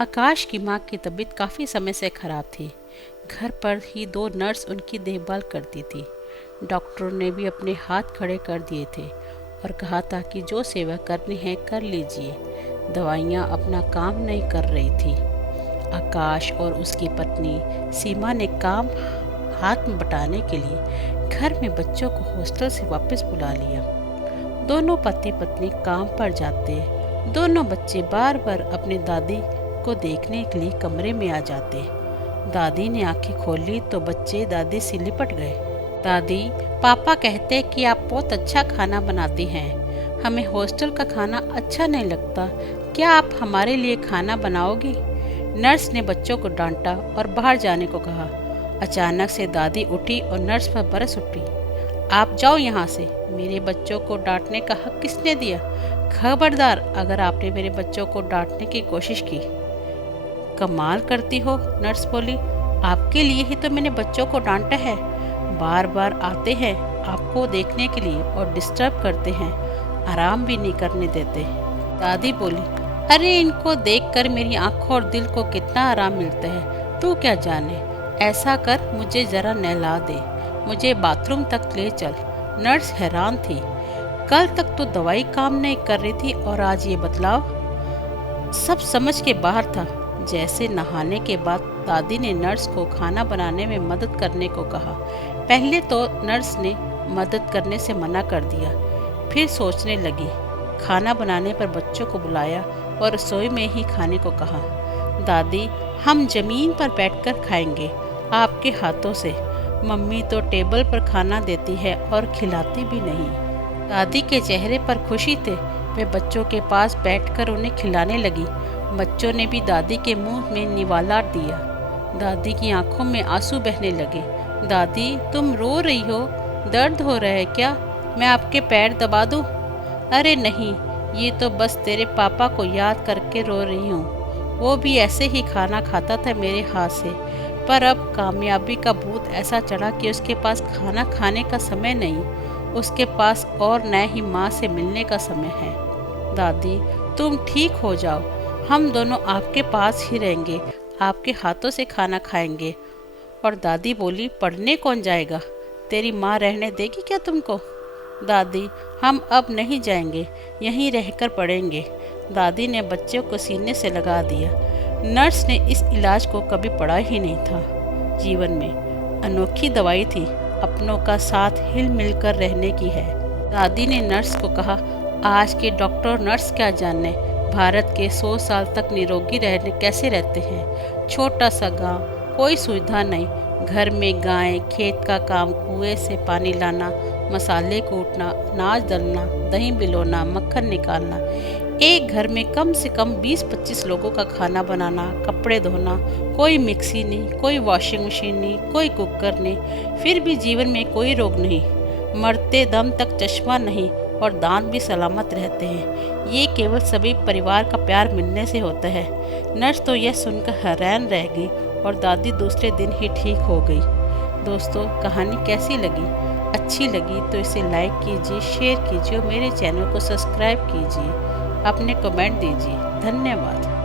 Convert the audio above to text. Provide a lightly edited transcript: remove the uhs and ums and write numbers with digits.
आकाश की माँ की तबीयत काफ़ी समय से खराब थी। घर पर ही 2 नर्स उनकी देखभाल करती थी। डॉक्टरों ने भी अपने हाथ खड़े कर दिए थे और कहा था कि जो सेवा करनी है कर लीजिए। दवाइयाँ अपना काम नहीं कर रही थी। आकाश और उसकी पत्नी सीमा ने काम हाथ में बटाने के लिए घर में बच्चों को हॉस्टल से वापस बुला लिया। दोनों पति पत्नी काम पर जाते। दोनों बच्चे बार बार अपनी दादी को देखने के लिए कमरे में आ जाते। दादी ने आंखें खोली तो बच्चे दादी से लिपट गए। दादी, पापा कहते कि आप बहुत अच्छा खाना बनाती हैं। हमें हॉस्टल का खाना अच्छा नहीं लगता। क्या आप हमारे लिए खाना बनाओगी? नर्स ने बच्चों को डांटा और बाहर जाने को कहा। अचानक से दादी उठी और नर्स पर बरस उठी। आप जाओ यहाँ से। मेरे बच्चों को डांटने का हक किसने दिया? खबरदार अगर आपने मेरे बच्चों को डांटने की कोशिश की। कमाल करती हो, नर्स बोली। आपके लिए ही तो मैंने बच्चों को डांटा है। बार बार आते हैं आपको देखने के लिए और डिस्टर्ब करते हैं, आराम भी नहीं करने देते। दादी बोली, अरे इनको देखकर मेरी आंखों और दिल को कितना आराम मिलता है, तू क्या जाने। ऐसा कर, मुझे जरा नहला दे, मुझे बाथरूम तक ले चल। नर्स हैरान थी। कल तक तो दवाई काम नहीं कर रही थी और आज ये बदलाव सब समझ के बाहर था। जैसे नहाने के बाद दादी ने नर्स को खाना बनाने में मदद करने को कहा। पहले तो नर्स ने मदद करने से मना कर दिया, फिर सोचने लगी। खाना बनाने पर बच्चों को बुलाया और रसोई में ही खाने को कहा। दादी, हम जमीन पर बैठकर खाएंगे आपके हाथों से। मम्मी तो टेबल पर खाना देती है और खिलाती भी नहीं। दादी के चेहरे पर खुशी थे। वे बच्चों के पास बैठकर उन्हें खिलाने लगी। बच्चों ने भी दादी के मुंह में निवाला दिया। दादी की आंखों में आंसू बहने लगे। दादी, तुम रो रही हो? दर्द हो रहा है क्या? मैं आपके पैर दबा दूं? अरे नहीं, ये तो बस तेरे पापा को याद करके रो रही हूँ। वो भी ऐसे ही खाना खाता था मेरे हाथ से, पर अब कामयाबी का भूत ऐसा चढ़ा कि उसके पास खाना खाने का समय नहीं, उसके पास और न ही माँ से मिलने का समय है। दादी, तुम ठीक हो जाओ, हम दोनों आपके पास ही रहेंगे, आपके हाथों से खाना खाएंगे। और दादी बोली, पढ़ने कौन जाएगा? तेरी माँ रहने देगी क्या तुमको? दादी, हम अब नहीं जाएंगे, यहीं रहकर पढ़ेंगे। दादी ने बच्चों को सीने से लगा दिया। नर्स ने इस इलाज को कभी पढ़ा ही नहीं था। जीवन में अनोखी दवाई थी, अपनों का साथ हिल मिल कर रहने की है। दादी ने नर्स को कहा, आज के डॉक्टर नर्स क्या जाने भारत के 100 साल तक निरोगी रहने कैसे रहते हैं। छोटा सा गांव, कोई सुविधा नहीं, घर में गायें, खेत का काम, कुएं से पानी लाना, मसाले कूटना, अनाज दलना, दही बिलोना, मक्खन निकालना। एक घर में कम से कम 20-25 लोगों का खाना बनाना, कपड़े धोना। कोई मिक्सी नहीं, कोई वॉशिंग मशीन नहीं, कोई कुकर नहीं। फिर भी जीवन में कोई रोग नहीं, मरते दम तक चश्मा नहीं और दांत भी सलामत रहते हैं। ये केवल सभी परिवार का प्यार मिलने से होता है। नर्स तो यह सुनकर हैरान रह गई और दादी दूसरे दिन ही ठीक हो गई। दोस्तों, कहानी कैसी लगी? अच्छी लगी तो इसे लाइक कीजिए, शेयर कीजिए और मेरे चैनल को सब्सक्राइब कीजिए। अपने कमेंट दीजिए। धन्यवाद।